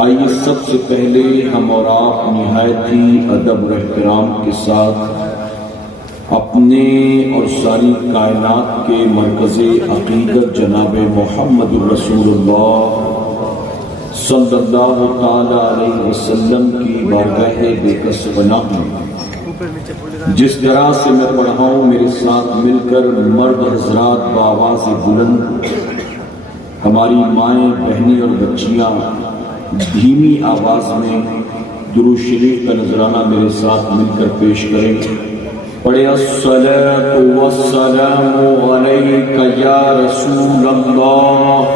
آئیے سب سے پہلے ہم اور آپ نہایت ہی ادب و احترام کے ساتھ اپنے اور ساری کائنات کے مرکز عقیدت جناب محمد رسول اللہ صلی اللہ تعالی علیہ وسلم کی بارگاہ بےکس پناہ میں جس طرح سے میں پڑھا ہوں میرے ساتھ مل کر مرد حضرات بآواز بلند، ہماری مائیں بہنیں اور بچیاں دھیمی آواز میں درود شریف کا نذرانہ میرے ساتھ مل کر پیش کریں۔ پڑھے الصلاۃ والسلام علیک یا رسول اللہ،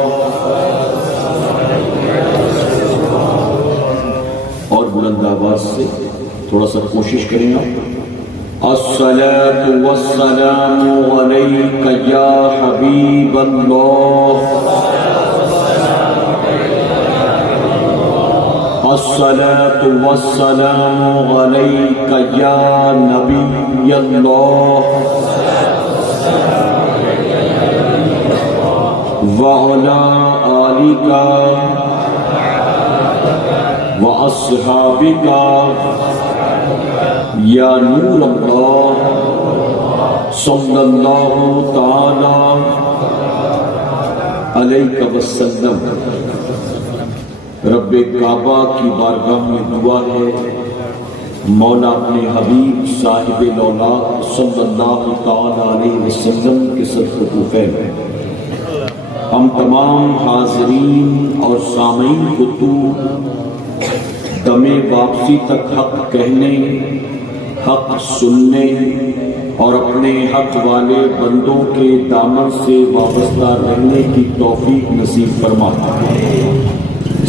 اور بلند آواز سے تھوڑا سا کوشش کریں آپ۔ الصلاۃ والسلام علیک یا حبیب اللہ، الصلاۃ والسلام علیک یا نبی اللہ وعلی آلک واصحابک یا نور اللہ صلی اللہ تعالی علیہ وسلم۔ رب کعبہ کی بارگاہ میں دعا ہے مولا اپنے حبیب صاحب الاولاد صلی اللہ تعالی علیہ وسلم کے صدقہ فیض ہم تمام حاضرین اور سامعین کو تو دم واپسی تک حق کہنے، حق سننے اور اپنے حق والے بندوں کے دامن سے وابستہ رہنے کی توفیق نصیب فرما۔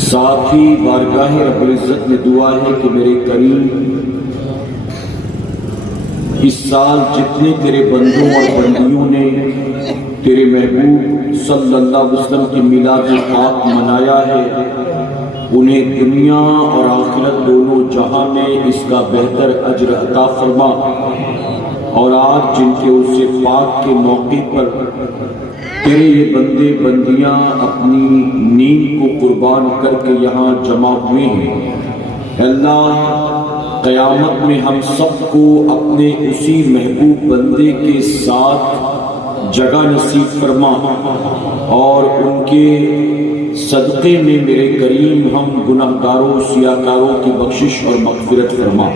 ساتھ ہی بارگاہ رب العزت میں دعا ہے کہ میرے کریم اس سال جتنے تیرے بندوں اور بندیوں نے تیرے محبوب صلی اللہ علیہ وسلم کی میلاد پاک منایا ہے، انہیں دنیا اور آخرت دونوں جہاں میں اس کا بہتر اجر عطا فرما، اور آج جن کے عرص پاک کے موقع پر تیرے یہ بندے بندیاں اپنی نیند کو قربان کر کے یہاں جمع ہوئے ہیں، اللہ قیامت میں ہم سب کو اپنے اسی محبوب بندے کے ساتھ جگہ نصیب فرما، اور ان کے صدقے میں میرے کریم ہم گناہگاروں سیاہکاروں کی بخشش اور مغفرت فرما۔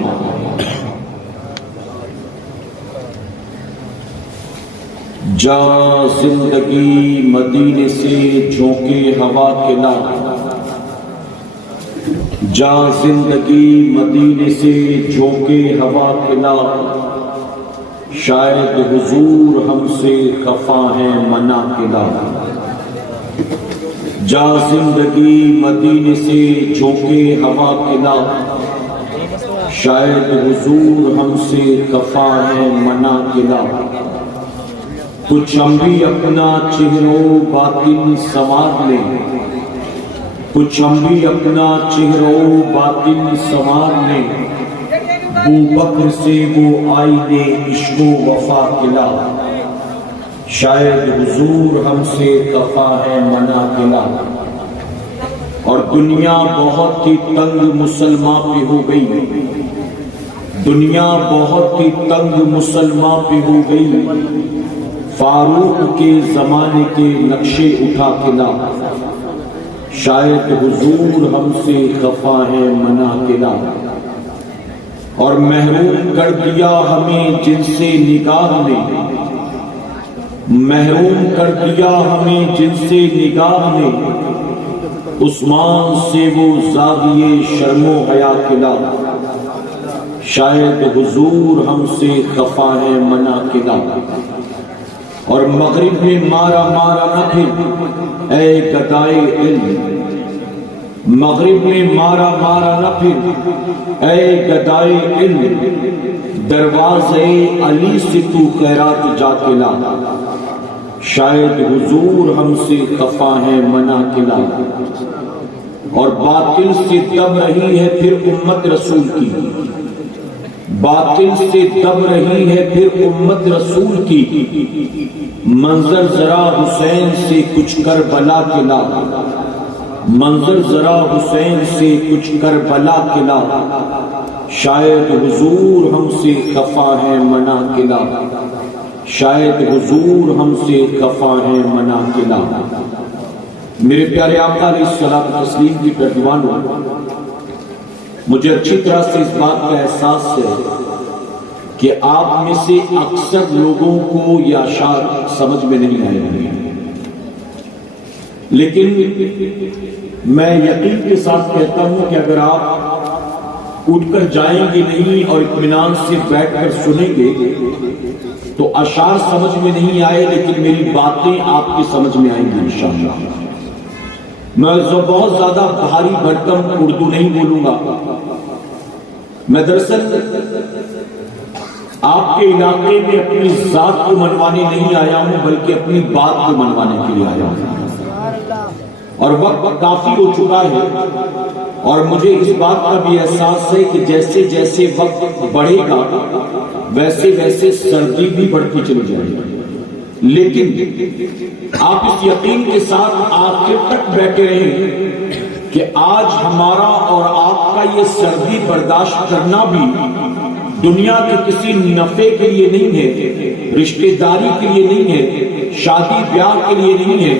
جا زندگی مدینے سے جھونکے ہوا کے لا، جا زندگی مدینے سے جھونکے ہوا کے لا، شاید حضور ہم سے خفا ہیں منع کے لا۔ جا زندگی مدینے سے جھونکے ہوا کے لا، شاید حضور ہم سے خفا ہیں منع کے لا۔ کچھ ہم بھی اپنا چہرو باطن سنوار لیں، کچھ ہم بھی اپنا چہرو باطن سنوار لیں، بوبکر سے وہ آئینے عشق و وفا کلا، شاید حضور ہم سے خفا ہے منع کلا۔ اور دنیا بہت ہی تنگ مسلمان پہ ہو گئی، دنیا بہت ہی تنگ مسلمان پہ ہو گئی، فاروق کے زمانے کے نقشے اٹھا کے لا، شاید حضور ہم سے خفا ہے منع کے لا۔ اور محروم کر دیا ہمیں جن سے نگاہ نے، محروم کر دیا ہمیں جن سے نگاہ نے، عثمان سے وہ زاویے شرم و حیا کے لا، شاید حضور ہم سے خفا ہے منع کے لا۔ اور مغرب میں مارا مارا نہ پھر اے گدائے علم، مغرب میں مارا مارا نہ پھر اے گدائے علم، دروازے علی سے تو خیرات جا کے لا، شاید حضور ہم سے خفا ہے منع کے لا۔ اور باطل سے دب رہی ہے پھر امت رسول کی، باطل سے دب رہی ہے پھر امت رسول کی، منظر ذرا حسین سے کچھ کربلا کے لا، منظر ذرا حسین سے کچھ کربلا کلا، شاید حضور ہم سے خفا ہے منا کلا، شاید حضور ہم سے خفا ہے منا کلا۔ میرے پیارے آقا علیہ الصلوۃ والتسلیم کی پیروانوں، مجھے اچھی طرح سے اس بات کا احساس ہے کہ آپ میں سے اکثر لوگوں کو یہ اشعار سمجھ میں نہیں آئے ہوں گے، لیکن میں یقین کے ساتھ کہتا ہوں کہ اگر آپ اٹھ کر جائیں گے نہیں اور اطمینان سے بیٹھ کر سنیں گے تو اشعار سمجھ میں نہیں آئے، لیکن میری باتیں آپ کی سمجھ میں آئیں گی انشاءاللہ۔ میں بہت زیادہ بھاری بھرکم اردو نہیں بولوں گا، میں دراصل آپ کے علاقے میں اپنی ذات کو منوانے نہیں آیا ہوں بلکہ اپنی بات کو منوانے کے لیے آیا ہوں، اور وقت کافی ہو چکا ہے اور مجھے اس بات کا بھی احساس ہے کہ جیسے جیسے وقت بڑھے گا ویسے ویسے سردی بھی بڑھتی چلی جائے گی، لیکن آپ اس یقین کے ساتھ آخر تک بیٹھے رہیں کہ آج ہمارا اور آپ کا یہ سردی برداشت کرنا بھی دنیا کے کسی نفع کے لیے نہیں ہے، رشتہ داری کے لیے نہیں ہے، شادی بیاہ کے لیے نہیں ہے،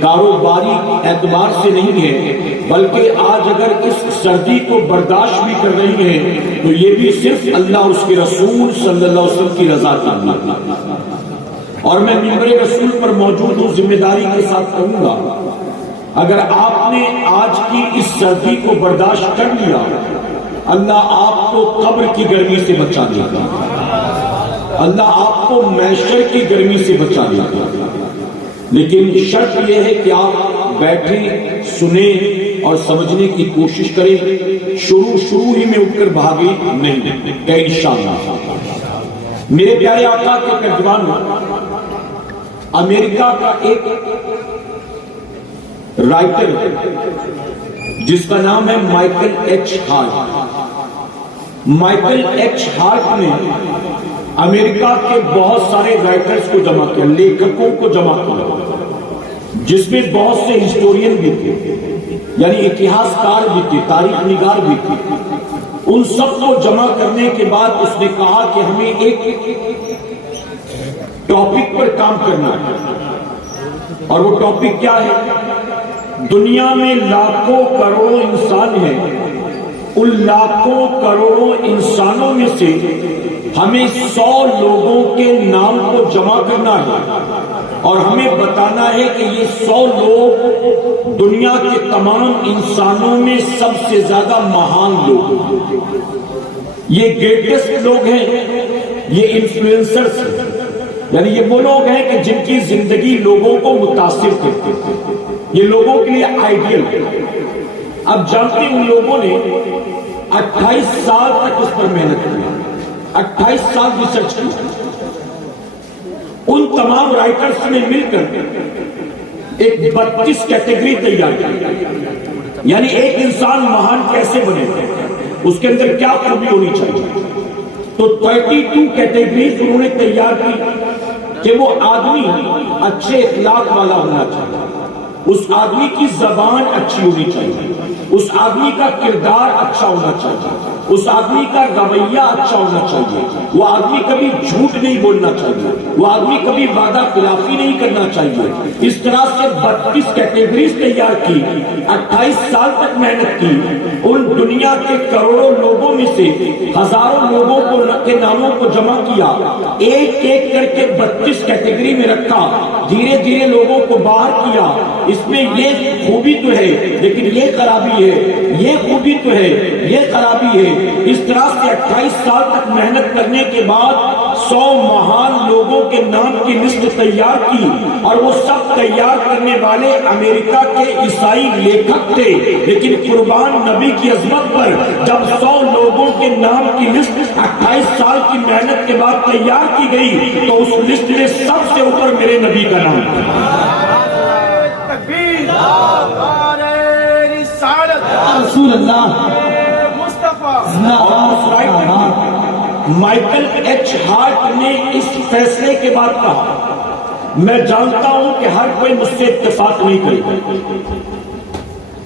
کاروباری اعتبار سے نہیں ہے، بلکہ آج اگر اس سردی کو برداشت بھی کر رہی ہیں تو یہ بھی صرف اللہ اور اس کے رسول صلی اللہ علیہ وسلم کی رضا کے لیے۔ اور میں ممبر رسول پر موجود ہوں، ذمہ داری کے ساتھ کہوں گا اگر آپ نے آج کی اس سردی کو برداشت کر لیا، اللہ آپ کو قبر کی گرمی سے بچا دے گا، اللہ آپ کو محشر کی گرمی سے بچا دے گا، لیکن شرط یہ ہے کہ آپ بیٹھیں، سنیں اور سمجھنے کی کوشش کریں، شروع ہی میں اٹھ کر بھاگے نہیں کہ انشاءاللہ۔ میرے پیارے آقا کے پیروانوں، امریکہ کا ایک رائٹر جس کا نام ہے Michael H Hart, Michael H Hart نے امریکہ کے بہت سارے رائٹرز کو جمع کیا، لیکھکوں کو جمع کیا، جس میں بہت سے ہسٹورین بھی تھے، یعنی اتہاس کار بھی تھے، تاریخ نگار بھی تھے۔ ان سب کو جمع کرنے کے بعد اس نے کہا کہ ہمیں ایک ٹاپک پر کام کرنا ہے، اور وہ ٹاپک کیا ہے؟ دنیا میں لاکھوں کروڑوں انسان ہیں، ان لاکھوں کروڑوں انسانوں میں سے ہمیں 100 لوگوں کے نام کو جمع کرنا ہے اور ہمیں بتانا ہے کہ یہ 100 لوگ دنیا کے تمام انسانوں میں سب سے زیادہ مہان لوگ ہیں، یہ گریٹسٹ لوگ ہیں، یہ انفلوئنسرز ہیں، یعنی یہ وہ لوگ ہیں کہ جن کی زندگی لوگوں کو متاثر کرتے ہیں، یہ لوگوں کے لیے آئیڈیل ہے۔ اب جانتے ہیں ان لوگوں نے 28 سال تک اس پر محنت کی، 28 سال ریسرچ کی، ان تمام رائٹرز نے مل کر ایک 32 کیٹیگری تیار کی، یعنی ایک انسان مہان کیسے بنے، اس کے اندر کیا خوبی ہونی چاہیے۔ تو 32 کیٹیگریز انہوں نے تیار کی کہ وہ آدمی اچھے اخلاق والا ہونا چاہیے، اس آدمی کی زبان اچھی ہونی چاہیے، اس آدمی کا کردار اچھا ہونا چاہیے، اس آدمی کا رویہ اچھا ہونا چاہیے، وہ آدمی کبھی جھوٹ نہیں بولنا چاہیے، وہ آدمی کبھی وعدہ خلافی نہیں کرنا چاہیے۔ اس طرح سے 32 کیٹیگریز تیار کی، 28 سال تک محنت کی، ان دنیا کے کروڑوں لوگوں میں سے ہزاروں لوگوں کو کے ناموں کو جمع کیا، ایک ایک کر کے 32 کیٹیگری میں رکھا، دھیرے دھیرے لوگوں کو باہر کیا۔ اس میں یہ خوبی تو ہے لیکن یہ خرابی ہے، یہ خوبی تو ہے یہ خرابی ہے۔ اس طرح سے 28 سال تک محنت کرنے کے بعد 100 مہان لوگوں کے نام کی لسٹ تیار کی، اور وہ سب تیار کرنے والے امریکہ کے عیسائی لیکھک تھے، لیکن قربان نبی کی عظمت پر جب 100 لوگوں کے نام کی لسٹ 28 سال کی محنت کے بعد تیار کی گئی تو اس لسٹ میں سب سے اوپر میرے نبی کا نام تھا۔ رسول اللہ مائیکل ایچ ہارٹ نے اس فیصلے کے بعد کہا، میں جانتا ہوں کہ ہر کوئی مجھ سے اتفاق نہیں کرے گا،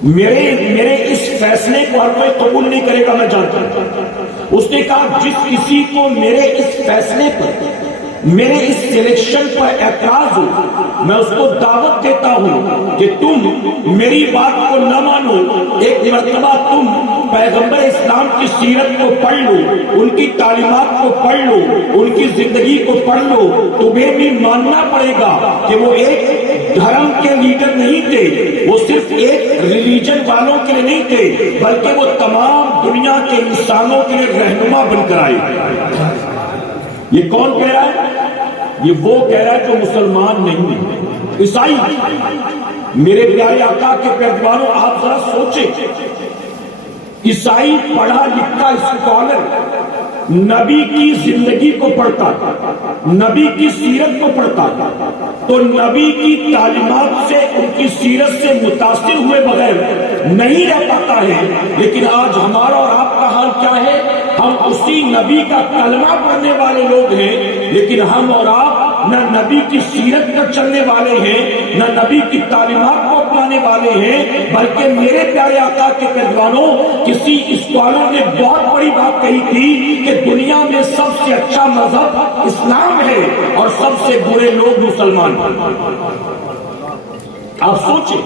میرے اس فیصلے کو ہر کوئی قبول نہیں کرے گا، میں جانتا ہوں۔ اس نے کہا جس کسی کو میرے اس فیصلے پر، میرے اس سلیکشن پر اعتراض ہو، میں اس کو دعوت دیتا ہوں کہ تم میری بات کو نہ مانو، ایک مرتبہ تم پیغمبر اسلام کی سیرت کو پڑھ لو، ان کی تعلیمات کو پڑھ لو، ان کی زندگی کو پڑھ لو، تمہیں بھی ماننا پڑے گا کہ وہ ایک دھرم کے لیڈر نہیں تھے، وہ صرف ایک ریلیجن والوں کے لیے نہیں تھے، بلکہ وہ تمام دنیا کے انسانوں کے لیے رہنما بن کر آئے۔ یہ کون کہہ رہا ہے؟ یہ وہ کہہ رہا ہے جو مسلمان نہیں ہے، عیسائی۔ میرے پیارے آقا کے پیروانوں، آپ ذرا سوچیں، عیسائی پڑھا لکھا اسکالر نبی کی زندگی کو پڑھتا، نبی کی سیرت کو پڑھتا، تو نبی کی تعلیمات سے، ان کی سیرت سے متاثر ہوئے بغیر نہیں رہ پاتا ہے۔ لیکن آج ہمارا اور آپ کا حال کیا ہے؟ ہم اسی نبی کا کلمہ پڑھنے والے لوگ ہیں، لیکن ہم اور آپ نہ نبی کی سیرت پر چلنے والے ہیں، نہ نبی کی تعلیمات کو اپنانے والے ہیں، بلکہ میرے پیارے آقا کے پیروانوں، کسی اسکالر نے بہت بڑی بات کہی تھی کہ دنیا میں سب سے اچھا مذہب اسلام ہے اور سب سے برے لوگ مسلمان ہیں۔ آپ سوچیں،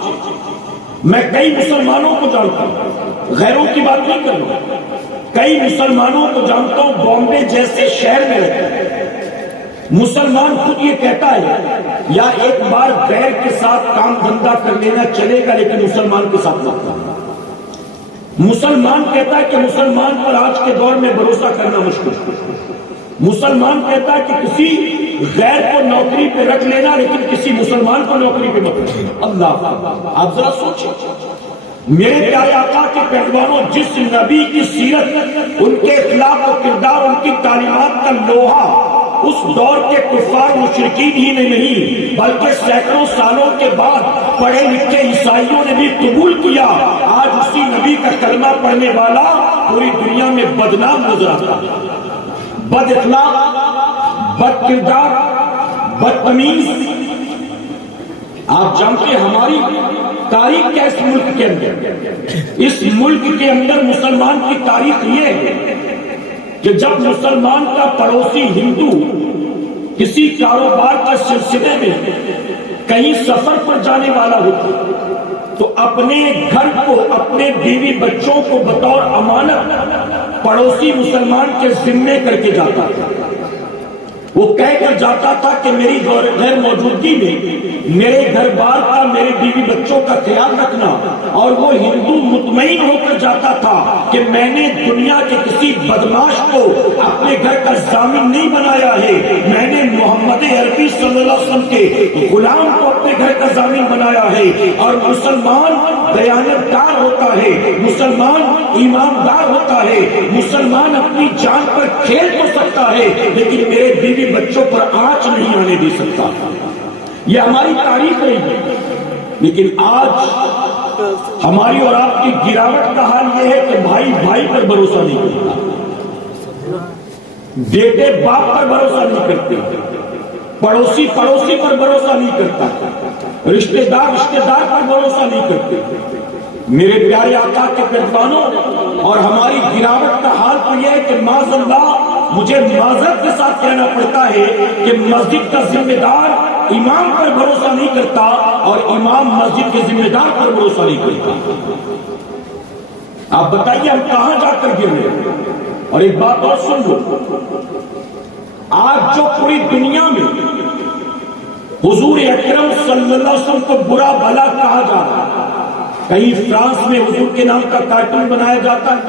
میں کئی مسلمانوں کو جانتا ہوں، غیروں کی بات نہیں کر رہا ہوں، کئی مسلمانوں کو جانتا ہوں بامبے جیسے شہر میں رہتے ہیں۔ مسلمان خود یہ کہتا ہے یا ایک بار غیر کے ساتھ کام دھندا کر لینا چلے گا، لیکن مسلمان کے ساتھ نہ۔ مسلمان کہتا ہے کہ مسلمان پر آج کے دور میں بھروسہ کرنا مشکل ہے۔ مسلمان کہتا ہے کہ کسی غیر کو نوکری پہ رکھ لینا، لیکن کسی مسلمان کو نوکری پہ مت رکھنا۔ اللہ، آپ ذرا سوچیں، میرے پیارے آقا کے پیروانوں، جس نبی کی سیرت، ان کے اخلاق و کردار، ان کی تعلیمات کا لوہا اس دور کے کفار مشرکین ہی نے نہیں، بلکہ سینکڑوں سالوں کے بعد پڑھے لکھے عیسائیوں نے بھی قبول کیا، آج اسی نبی کا کلمہ پڑھنے والا پوری دنیا میں بدنام نظر آتا ہے۔ بد اخلاق، بد کردار، بدتمیز۔ آپ جانتے ہیں ہماری تاریخ کیا اس ملک کے اندر؟ اس ملک کے اندر مسلمان کی تاریخ یہ ہے کہ جب مسلمان کا پڑوسی ہندو کسی کاروبار کے سلسلے میں کہیں سفر پر جانے والا ہوتا تو اپنے گھر کو، اپنے بیوی بچوں کو بطور امانت پڑوسی مسلمان کے ذمے کر کے جاتا تھا۔ وہ کہہ کر جاتا تھا کہ میری غیر موجودگی میں میرے گھر بار کا، میرے بیوی بچوں کا خیال رکھنا، اور وہ ہندو مطمئن ہو کر جاتا تھا کہ میں نے دنیا کے کسی بدماش کو اپنے گھر کا ضامن نہیں بنایا ہے، میں نے محمد عربی صلی اللہ علیہ وسلم کے غلام کو اپنے گھر کا ضامن بنایا ہے۔ اور مسلمان دیانتدار ہوتا ہے، مسلمان ایماندار ہوتا ہے، مسلمان اپنی جان پر کھیل تو سکتا ہے، لیکن میرے بیوی بچوں پر آنچ نہیں آنے دے سکتا۔ یہ ہماری تاریخ رہی ہے، لیکن آج ہماری اور آپ کی گراوٹ کا حال یہ ہے کہ بھائی بھائی پر بھروسہ نہیں کرتا، بیٹے باپ پر بھروسہ نہیں کرتے، پڑوسی پڑوسی پر بھروسہ نہیں کرتا، رشتہ دار پر بھروسہ نہیں کرتے۔ میرے پیارے آقا کے پیروانوں، اور ہماری گراوٹ کا حال تو یہ ہے کہ معاذ اللہ، مجھے معذرت کے ساتھ کہنا پڑتا ہے کہ مسجد کا ذمہ دار امام پر بھروسہ نہیں کرتا، اور امام مسجد کے ذمہ دار پر بھروسہ نہیں کرتا۔ آپ بتائیے ہم کہاں جا کر گر رہے ہیں؟ اور ایک بات اور سن لو، آج جو پوری دنیا میں حضور اکرم صلی اللہ علیہ وسلم کو برا بھلا کہا جا رہا ہے، کہیں فرانس میں حضور کے نام کا کارٹون بنایا جاتا ہے،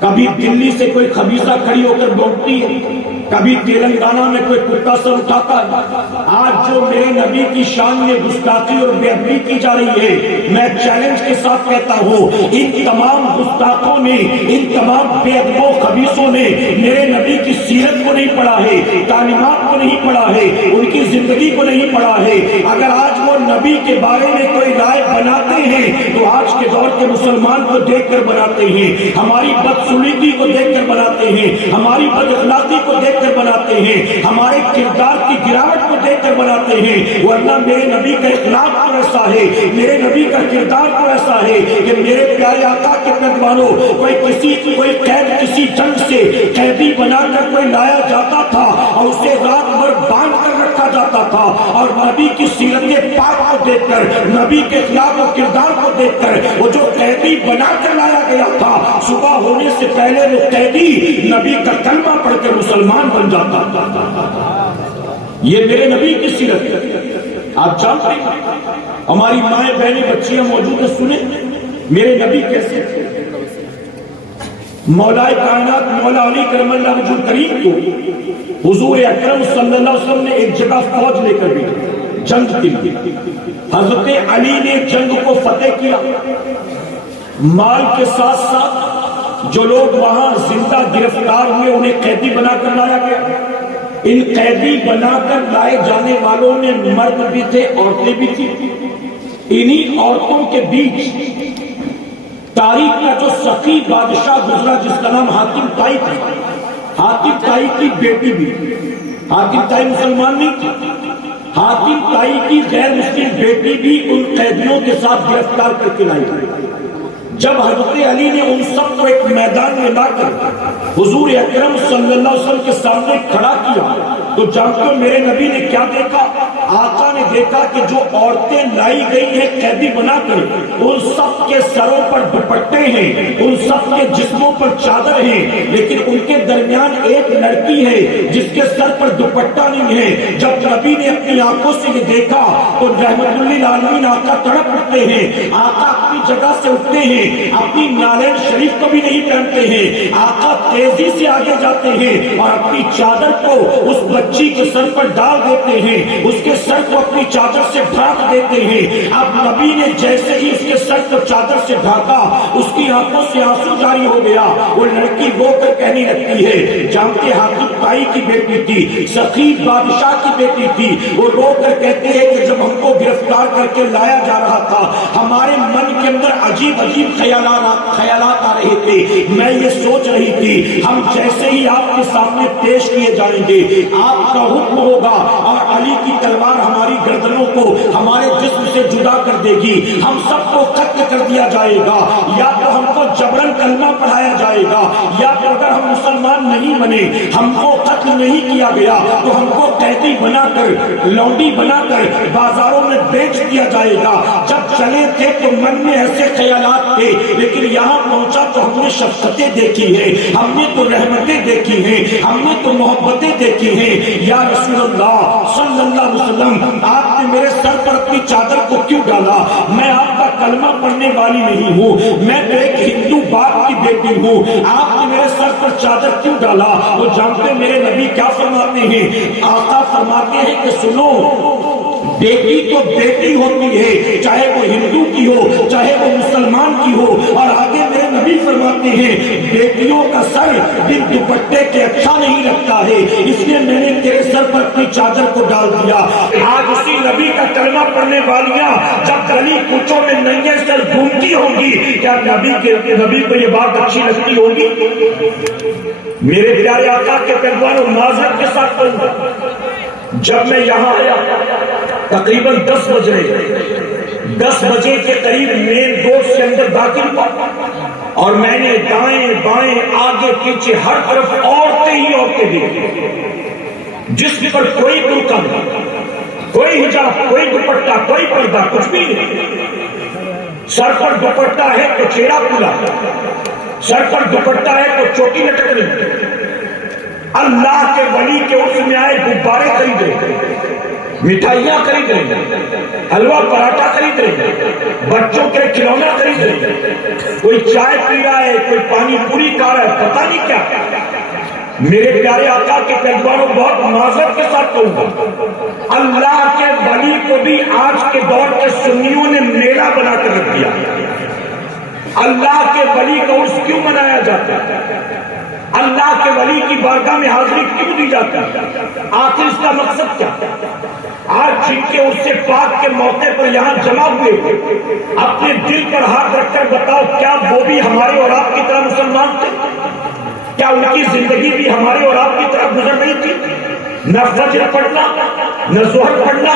کبھی دلی سے کوئی خبیثہ کھڑی ہو کر بھونکتی ہے، کبھی تلنگانہ میں کوئی کتا سر اٹھاتا ہے۔ آج جو میرے نبی کی شان میں گستاخی اور بے ادبی کی جا رہی ہے، میں چیلنج کے ساتھ کہتا ہوں، ان تمام گستاخوں نے، ان تمام بے ادبوں خبیثوں نے میرے نبی کی سیرت کو نہیں پڑھا ہے، تعلیمات کو نہیں پڑھا ہے، ان کی زندگی کو نہیں پڑھا ہے۔ اگر آج وہ نبی کے بارے میں کوئی رائے بناتے ہیں تو آج کے دور کے مسلمان کو دیکھ کر بناتے ہیں، ہماری بدسلوکی کو دیکھ کر بناتے ہیں، ہماری بد اخلاقی کو دیکھ دیکھ کر بناتے ہیں، ہمارے کردار کی گراوٹ کو دیکھ کر بناتے ہیں، ورنہ میرے نبی کا اخلاق تو ایسا ہے، میرے نبی کا کردار تو ایسا ہے کہ میرے پیارے آقا کے پیغمبروں کوئی قید کسی جنگ سے قیدی بنا کر کوئی لایا جاتا تھا اور اسے رات بھر باندھ کر رکھا جاتا تھا، اور نبی کی سیرت پاک کو دیکھ کر، نبی کے اخلاق و کردار کو دیکھ کر وہ جو قیدی بنا کر لایا گیا تھا، صبح ہونے سے پہلے وہ قیدی نبی کا کلمہ پڑھ کر مسلمان بن جاتا تھا۔ یہ میرے نبی کی سیرت ہے۔ آپ جانتے ہیں ہماری مائیں بہنیں بچیاں موجود ہیں، سنیں میرے نبی کیسے تھے۔ مولا کائنات مولا علی کرم اللہ وجہ کریم کو حضور اکرم صلی اللہ علیہ وسلم نے ایک جگہ فوج لے کر بھی جنگ کے لیے، حضرت علی نے جنگ کو فتح کیا، مال کے ساتھ ساتھ جو لوگ وہاں زندہ گرفتار ہوئے انہیں قیدی بنا کر لایا گیا۔ ان قیدی بنا کر لائے جانے والوں میں مرد بھی تھے، عورتیں بھی تھی۔ انہی عورتوں کے بیچ تاریخ کا جو سخی بادشاہ گزرا جس کا نام حاتم طائی تھا، حاتم طائی کی بیٹی بھی، حاتم طائی مسلمان نہیں تھی، حاتم طائی کی غیر مسلم بیٹی بھی ان قیدیوں کے ساتھ گرفتار کر کے لائی گئی۔ جب حضرت علی نے ان سب کو ایک میدان میں لا کر حضور اکرم صلی اللہ علیہ وسلم کے سامنے کھڑا کیا تو جانتے ہو میرے نبی نے کیا دیکھا؟ آقا نے دیکھا کہ جو عورتیں لائی گئی ہیں قیدی بنا کر، ان سب کے سروں پر دوپٹے ہیں، ان سب کے جسموں پر چادر ہیں، لیکن ان کے درمیان ایک لڑکی ہے جس کے سر پر دوپٹہ نہیں ہے۔ جب نبی نے اپنی آنکھوں سے یہ دیکھا تو رحمت للعالمین آقا تڑپ اٹھتے ہیں، آقا اپنی جگہ سے اٹھتے ہیں، اپنی نالین شریف کو بھی نہیں پہنتے ہیں، آقا تیزی سے آگے جاتے ہیں اور اپنی چادر کو اس بچی کے سر پر ڈال دیتے ہیں، اس کے سر کو اپنی چادر سے ڈھانپ دیتے ہیں۔ اب نبی نے جیسے ہی اس کے سر کو چادر سے ڈھانپا اس کی آنکھوں سے آنسو جاری ہو گیا۔ وہ لڑکی رو کر کہنے لگتی ہے، جانتے حاتم طائی کی بیٹی تھی، سخی بادشاہ کی بیٹی تھی، وہ رو کر کہتے ہیں کہ جب ہم کو گرفتار کر کے لایا جا رہا تھا ہمارے من کے اندر عجیب عجیب خیالات آ رہے تھے، میں یہ سوچ رہی تھی ہم جیسے ہی آپ کے سامنے پیش کیے جائیں گے آپ کا حکم ہوگا اور علی کی تلوار ہماری گردنوں کو ہمارے جسم سے جدا کر دے گی، ہم سب کو قتل کر دیا جائے گا، یا تو ہم کو جبرن کلمہ پڑھایا جائے گا، یا تو اگر ہم مسلمان نہیں بنے ہم کو قتل نہیں کیا گیا تو ہم کو قیدی بنا کر لونڈی بنا کر بازاروں میں بیچ دیا جائے گا۔ جب چلے تھے تو من میں ایسے خیالات تھے، لیکن یہاں پہنچا تو ہم نے شفقتیں دیکھی ہیں، ہم نے تو رحمتیں دیکھی ہیں، ہم نے تو محبتیں دیکھی ہیں۔ یا رسول اللہ صلی اللہ علیہ وسلم آپ نے میرے سر پر اپنی چادر کو کیوں ڈالا؟ میں آپ کا کلمہ پڑھنے والی نہیں ہوں، میں ایک ہندو باپ کی بیٹی ہوں، آپ نے میرے سر پر چادر کیوں ڈالا؟ وہ جانتے میرے نبی کیا فرماتے ہیں؟ آقا فرماتے ہیں کہ سنو، بیٹی تو بیٹی ہوتی ہے، چاہے وہ ہندو کی ہو چاہے وہ مسلمان کی ہو، اور آگے میرے نبی فرماتے ہیں بیٹیوں کا سر بن دوپٹے کے اچھا نہیں لگتا ہے، اس لیے میں نے تیرے سر پر اپنی چادر کو ڈال دیا۔ آج اسی نبی کا کلمہ پڑھنے والیاں جب گلی کوچوں میں ننگے سر گھومتی ہوں گی، کیا نبی کو یہ بات اچھی لگتی ہوگی؟ میرے پیارے آقا کے پیغمبروں معذرت کے ساتھ کہوں گا، جب میں یہاں آیا تقریباً 10 بجے کے قریب مین روڈ سے اندر داخل ہوا اور میں نے دائیں بائیں آگے پیچھے ہر طرف عورتیں ہی عورتیں دیکھی، جسم پر کوئی برقع نہیں، کوئی حجاب، کوئی دوپٹہ، کوئی پردہ، کچھ بھی نہیں۔ سر پر دوپٹہ ہے تو چہرہ کھلا، سر پر دوپٹہ ہے تو چوٹی لٹک رہی۔ اللہ کے ولی کے اس میں آئے غبارے خرید رہے، مٹھائیاں خرید رہے، حلوہ پراٹھا خرید رہے، بچوں کے کھلونا خرید رہے، کوئی چائے پی رہا ہے، کوئی پانی پوری کھا رہا ہے، پتہ نہیں کیا۔ میرے پیارے آقا کے پیغمبروں بہت معذرت کے ساتھ کہوں گا، اللہ کے ولی کو بھی آج کے دور کے سنیوں نے میلہ بنا کر رکھ دیا۔ اللہ کے ولی کا عرس کیوں منایا جاتا ہے؟ اللہ کے ولی کی بارگاہ میں حاضری کیوں دی جاتی ہے؟ آخر اس کا مقصد کیا؟ آج جن کے عرس پاک کے موقع پر یہاں جمع ہوئے اپنے دل پر ہاتھ رکھ کر بتاؤ کیا وہ بھی ہمارے اور آپ کی طرح مسلمان تھے؟ کیا ان کی زندگی بھی ہمارے اور آپ کی طرف گزر نہیں تھی؟ نہ فجر پڑھنا، نہ ظہر پڑھنا،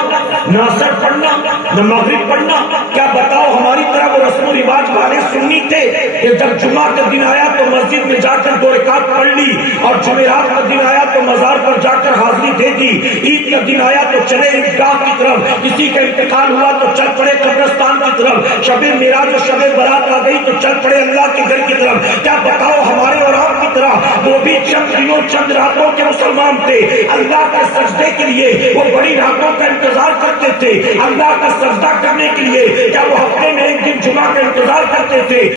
نہ عصر پڑھنا، نہ مغرب پڑھنا. کیا بتاؤ ہماری طرح وہ رسم و رواج والے سنی تھے کہ جب جمعہ کا دن آیا تو مسجد میں جا کر 2 رکعت پڑھ لی، اور جمعرات کا دن آیا تو مزار پر جا کر حاضری دے دی، عید کا دن آیا تو چلے عیدگاہ کی طرف، کسی کا انتقال ہوا تو چل پڑے قبرستان کی طرف، شب معراج اور شب برات آ گئی تو چل پڑے اللہ کے گھر کی طرف. کیا بتاؤ ہمارے اور آپ کی طرح وہ بھی چند دنوں چند راتوں کے مسلمان تھے. اللہ کے سجدے کے لیے وہ بڑی راتوں کا انتظار کرتے تھے. اللہ کا سجدہ کرنے کے لیے کیا وہ ہفتے میں ایک دن جمعہ کا انتظار کرتے تھے؟